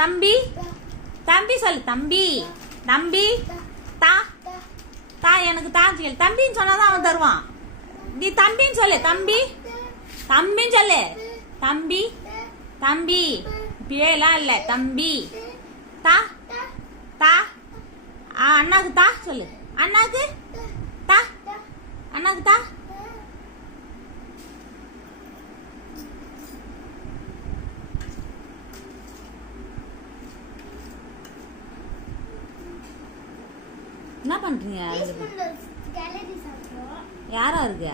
தம்பி? தம்பி சொல்லு தம்பி. தம்பி? தா? தா எனக்கு தா சொல்லு. தம்பின்னு சொன்னாதான் அவன் தருவான். நீ தம்பின்னு சொல்லு தம்பி. தம்பின்னு சொல்லு. தம்பி? தம்பி. பேலாம் இல்லை தம்பி. தா? தா? ஆ, அண்ணாக்கு தா சொல்லு. அண்ணாக்கு? தா? அண்ணாக்கு தா? என்ன சாப்பிடுவோம் யாரா இருக்கு?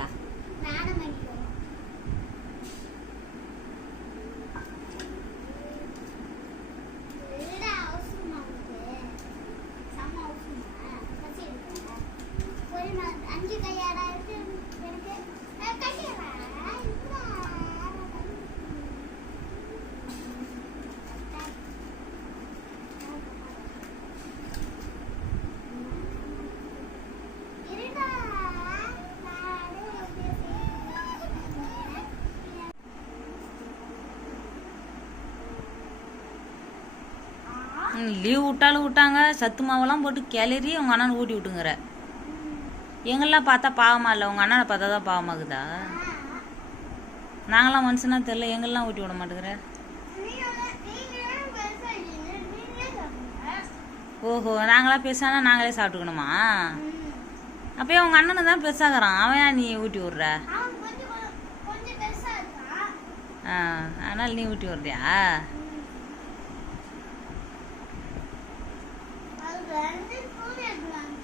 லீவ் விட்டாலும் விட்டாங்க சத்து மாவெல்லாம் போட்டு கிளறி உங்க அண்ணன் ஊட்டி விட்டுங்கிற. எங்கெல்லாம் பார்த்தா பாவமா இல்லை உங்க அண்ணனை பார்த்தா தான் பாவமாகுதா? நாங்களாம் மனுஷனா தெரியல எங்கெல்லாம் ஊட்டி விட மாட்டேங்கிற? ஓஹோ நாங்களாம் பெருசானா நாங்களே சாப்பிட்டுக்கணுமா? அப்பயே உங்க அண்ணனை தான் பெருசாகிறான் அவன் நீ ஊட்டி விட்ற? ஆ அதனால் நீ ஊட்டி விட்றியா? 人然そうで。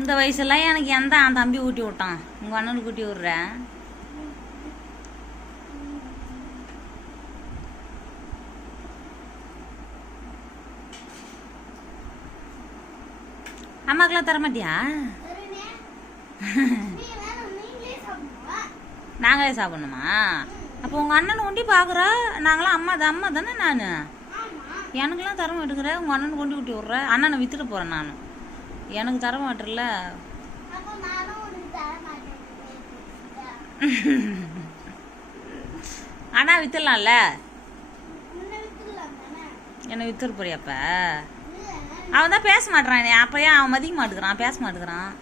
இந்த வயசுலாம் எனக்கு எந்த அவன் தம்பி ஊட்டி விட்டான்? உங்க அண்ணனுக்கு ஊட்டி விட்ற? அம்மாக்கெல்லாம் தர மாட்டியா? நாங்களே சாப்பிடணுமா? அப்போ உங்க அண்ணன் ஒண்டி பாக்குற? நாங்களாம் அம்மா தான் அம்மா தானே நான்? எனக்கெல்லாம் தர மாட்டேங்கிற. உங்க அண்ணனுக்கு கொண்டு ஊட்டி விட்ற? அண்ணனை வித்துட்டு போறேன் நான். எனக்கு தர மாட்டில்ல ஆனால் வித்துடலாம்ல? என்னை வித்துருப்பறியா அப்போ? அவன் தான் பேச மாட்டேறான் அப்போ ஏன் அவன் மதிக்க மாட்டேங்கிறான் பேச மாட்டேங்கிறான்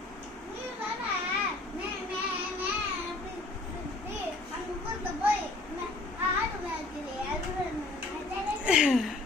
Yeah.